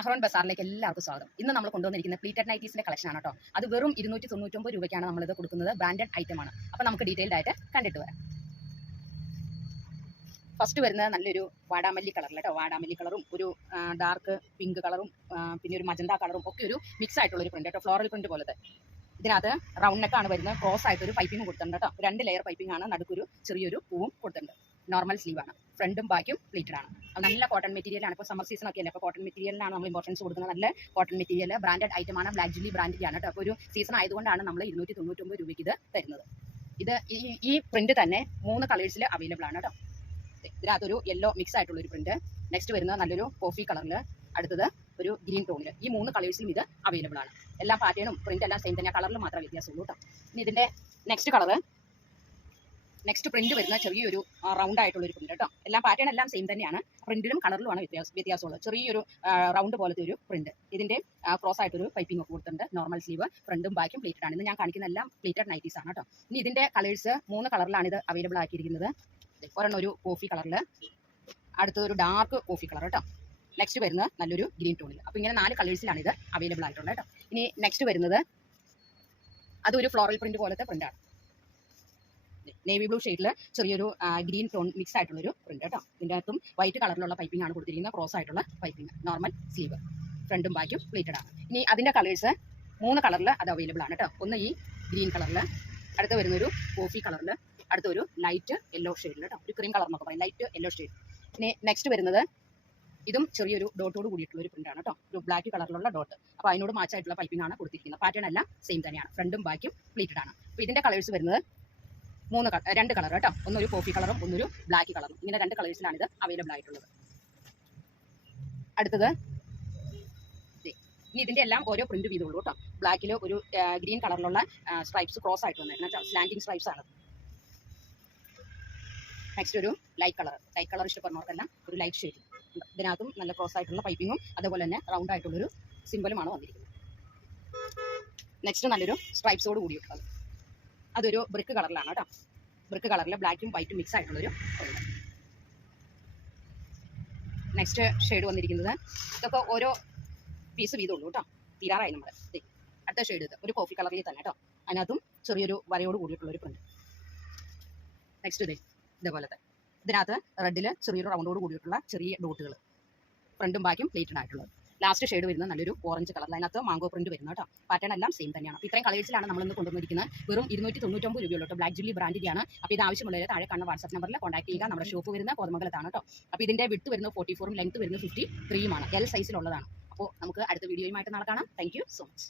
അഹ്റോൺ ബസാറിലേക്ക് എല്ലാവർക്കും സ്വാഗതം. ഇന്ന് നമ്മൾ കൊണ്ടുവന്നിരിക്കുന്ന പ്ലീറ്റഡ് നൈറ്റീസിന്റെ കളക്ഷൻ ആണ് കേട്ടോ. അത് വെറും 299 രൂപയ്ക്കാണ് നമ്മളിത് കൊടുക്കുന്നത്. ബ്രാൻഡഡ് ഐറ്റം ആണ്. അപ്പോൾ നമുക്ക് ഡീറ്റെയിൽഡ് ആയിട്ട് കണ്ടിട്ട് വരാം. ഫസ്റ്റ് വരുന്നത് നല്ലൊരു വാടാമല്ലി കളറിൽ കേട്ടോ. വാടാമല്ലി കളറും ഒരു ഡാർക്ക് പിങ്ക് കളറും പിന്നെ ഒരു മജന്ത കളറും ഒക്കെ ഒരു മിക്സ് ആയിട്ടുള്ള ഒരു പ്രിന്റ് കേട്ടോ. ഫ്ലോറൽ പ്രിന്റ് പോലത്തെ. ഇതിനകത്ത് റൗണ്ട് നെക്കാണ് വരുന്നത്. ക്രോസ് ആയിട്ട് ഒരു പൈപ്പിംഗ് കൊടുത്തിട്ടുണ്ട് കേട്ടോ. 2 ലെയർ പൈപ്പിംഗ് ആണ്. നടുക്കൊരു ചെറിയൊരു പൂവും കൊടുത്തിട്ടുണ്ട്. നോർമൽ സ്ലീവ് ആണ്. ഫ്രണ്ടും ബാക്കും പ്ലീറ്റഡ് ആണ്. നല്ല കോട്ടൺ മെറ്റീരിയൽ ആണ്. ഇപ്പോൾ സമ്മർ സീസൺ ഒക്കെ അല്ലേ, അപ്പോൾ കോട്ടൺ മെറ്റീരിയലിനാണ് നമ്മൾ ഇമ്പോർട്ടൻസ് കൊടുക്കുന്നത്. നല്ല കോട്ടൺ മെറ്റീരിയൽ ബ്രാൻഡഡ് ഐറ്റം ആണ്. ബ്ലാക്ക് ജൂലി ബ്രാൻഡിന്റെ ആണ് കേട്ടോ. അപ്പോൾ ഒരു സീസൺ ആയതുകൊണ്ടാണ് നമ്മൾ 299 രൂപയ്ക്ക് ഇത് തരുന്നത്. ഇത് ഈ പ്രിന്റ് തന്നെ 3 കളേഴ്സിൽ അവൈലബിൾ ആണ് കേട്ടോ. ഇതിനകത്തൊരു യെല്ലോ മിക്സ് ആയിട്ടുള്ള ഒരു പ്രിന്റ്. നെക്സ്റ്റ് വരുന്നത് നല്ലൊരു കോഫി കളറിൽ, അടുത്തത് ഒരു ഗ്രീൻ ടോണിൽ. ഈ 3 കളേഴ്സിലും ഇത് അവൈലബിൾ ആണ്. എല്ലാ പാറ്റേണും പ്രിന്റ് എല്ലാം സെയിം തന്നെ, കളറിൽ മാത്രമേ വ്യത്യാസമുള്ളൂ കേട്ടോ. ഇനി ഇതിന്റെ നെക്സ്റ്റ് പ്രിന്റ് വരുന്ന ചെറിയൊരു റൗണ്ട് ആയിട്ടുള്ള ഒരു പ്രിന്റ് കേട്ടോ. എല്ലാം പാറ്റേൺ എല്ലാം സെയിം തന്നെയാണ്. പ്രിന്റിലും കളറിലുമാണ് വ്യത്യാസമുള്ളത്. ചെറിയൊരു റൗണ്ട് പോലത്തെ ഒരു പ്രിന്റ്. ഇതിന്റെ ക്രോസ് ആയിട്ടൊരു പൈപ്പിംഗ് ഒക്കെ കൊടുത്തിട്ടുണ്ട്. നോർമൽ സ്ലീവ്, ഫ്രണ്ടും ബാക്കും പ്ലീറ്റഡ് ആണ്. ഇന്ന് ഞാൻ കാണിക്കുന്ന എല്ലാം പ്ലീറ്റഡ് നൈറ്റീസ് ആണ് കേട്ടോ. ഇനി ഇതിന്റെ കളേഴ്സ് 3 കളറിലാണ് ഇത് അവൈലബിൾ ആക്കിയിരിക്കുന്നത്. ഒരെണ്ണം ഒരു കോഫി കളറിൽ, അടുത്തൊരു ഡാർക്ക് കോഫി കളർ കേട്ടോ. നെക്സ്റ്റ് വരുന്നത് നല്ലൊരു ഗ്രീൻ ടോണിൽ. അപ്പോൾ ഇങ്ങനെ 4 കളേഴ്സിലാണ് ഇത് അവൈലബിൾ ആയിട്ടുള്ളത് കേട്ടോ. ഇനി നെക്സ്റ്റ് വരുന്നത് അതൊരു ഫ്ലോറൽ പ്രിന്റ് പോലത്തെ പ്രിന്റാണ്. നേവി ബ്ലൂ ഷെയ്ഡിൽ ചെറിയൊരു ഗ്രീൻ ടോൺ മിക്സ് ആയിട്ടുള്ളൊരു പ്രിന്റ് കേട്ടോ. ഇതിൻ്റെ അകത്തും വൈറ്റ് കളറിലുള്ള പൈപ്പിംഗ് ആണ് കൊടുത്തിരിക്കുന്നത്. ക്രോസ് ആയിട്ടുള്ള പൈപ്പിംഗ്, നോർമൽ സ്ലീവ്, ഫ്രണ്ടും ബാക്കും പ്ലീറ്റഡ് ആണ്. ഇനി അതിൻ്റെ കളേഴ്സ് 3 കളറിൽ അത് അവൈലബിൾ ആണ് കേട്ടോ. ഒന്ന് ഈ ഗ്രീൻ കളറിൽ, അടുത്ത് വരുന്നൊരു കോഫി കളറിൽ, അടുത്തൊരു ലൈറ്റ് യെല്ലോ ഷെയ്ഡിൽ കേട്ടോ. ഒരു ക്രീം കളർ എന്നൊക്കെ പറയും, ലൈറ്റ് യെല്ലോ ഷെയ്ഡ്. ഇനി നെക്സ്റ്റ് വരുന്നത് ഇതും ചെറിയൊരു ഡോട്ടോട് കൂടിയിട്ടുള്ള ഒരു പ്രിന്റ് ആണ് കേട്ടോ. ഒരു ബ്ലാക്ക് കളറിലുള്ള ഡോട്ട്. അപ്പോൾ അതിനോട് മാച്ച് ആയിട്ടുള്ള പൈപ്പിംഗ് ആണ് കൊടുത്തിരിക്കുന്നത്. പാറ്റേൺ എല്ലാം സെയിം തന്നെയാണ്. ഫ്രണ്ടും ബാക്കും പ്ലീറ്റഡ് ആണ്. അപ്പോൾ ഇതിൻ്റെ കളേഴ്സ് വരുന്നത് 2 കളർ കേട്ടോ. ഒന്നൊരു കോഫി കളറും ഒന്നൊരു ബ്ലാക്ക് കളറും. ഇങ്ങനെ 2 കളേഴ്സിലാണ് ഇത് അവൈലബിൾ ആയിട്ടുള്ളത്. അടുത്തത് ഇനി ഇതിൻ്റെ എല്ലാം ഓരോ പ്രിന്റ് വീതമുള്ളൂ കേട്ടോ. ബ്ലാക്കിൽ ഒരു ഗ്രീൻ കളറിലുള്ള സ്ട്രൈപ്സ് ക്രോസ് ആയിട്ട് വന്നേക്കുന്നത് സ്ലാൻഡിങ് സ്ട്രൈപ്സ് ആണ്. നെക്സ്റ്റ് ഒരു ലൈറ്റ് കളർ ഇഷ്ടപ്പെടുന്നവർക്കെല്ലാം ഒരു ലൈറ്റ് ഷെയ്ഡ്. ഇതിനകത്തും നല്ല ക്രോസ് ആയിട്ടുള്ള പൈപ്പിങ്ങും അതുപോലെ തന്നെ റൗണ്ട് ആയിട്ടുള്ളൊരു സിമ്പലുമാണ് വന്നിരിക്കുന്നത്. നെക്സ്റ്റ് നല്ലൊരു സ്ട്രൈപ്സോട് കൂടിയിട്ടുള്ളത്. അതൊരു ബ്രിക്ക് കളറിലാണ് കേട്ടോ. ബ്രിക്ക് കളറിൽ ബ്ലാക്കും വൈറ്റും മിക്സ് ആയിട്ടുള്ളൊരു കളർ. നെക്സ്റ്റ് ഷെയ്ഡ് വന്നിരിക്കുന്നത് ഇതൊക്കെ ഓരോ പീസ് വീതമുള്ളൂ കേട്ടോ. തീരാറായി നമ്മൾ. അടുത്ത ഷെയ്ഡ് ഇത് ഒരു കോഫി കളറിൽ തന്നെ കേട്ടോ. അതിനകത്തും ചെറിയൊരു വരയോട് കൂടിയിട്ടുള്ളൊരു പ്രിന്റ്. നെക്സ്റ്റ് ഇതേപോലത്തെ. ഇതിനകത്ത് റെഡിൽ ചെറിയൊരു റൗണ്ടോട് കൂടിയിട്ടുള്ള ചെറിയ ഡോട്ടുകൾ. ഫ്രണ്ടും ബാക്കും പ്ലേറ്റഡ് ആയിട്ടുള്ളത്. ലാസ്റ്റ് ഷെയ്ഡ് വരുന്നത് നല്ലൊരു ഓറഞ്ച് കളർ. അതിനകത്ത് മാംഗോ പ്രിന്റ് വരുന്നത് കേട്ടോ. പാറ്റേൺ എല്ലാം സെയിം തന്നെയാണ്. അപ്പോൾ ഇത്രയും കളേഴ്സിലാണ് നമ്മളിന്ന് കൊണ്ടുവന്നിരിക്കുന്നത്. വെറും 299 രൂപയുള്ളൂ കേട്ടോ. ബ്ലാക്ക് ജൂലി ബ്രാൻഡിൻ്റെയാണ്. അപ്പോൾ ഇത് ആവശ്യമുള്ളവരെ താഴെ കാണുന്ന വാട്സ്ആപ്പ് നമ്പറിൽ കോൺടാക്ട് ചെയ്യുക. നമ്മുടെ ഷോപ്പ് വരുന്നത് കോതമംഗലത്താണ് കേട്ടോ. അപ്പോൾ ഇതിൻ്റെ വിഡ്ത്ത് വരുന്നത് 44ഉം ലെങ്ത് വരുന്നത് 53ഉമാണ്. L സൈസിലുള്ളതാണ്. അപ്പോൾ നമുക്ക് അടുത്ത വീഡിയോയുമായിട്ട് നാളെ കാണാം. Thank you so much.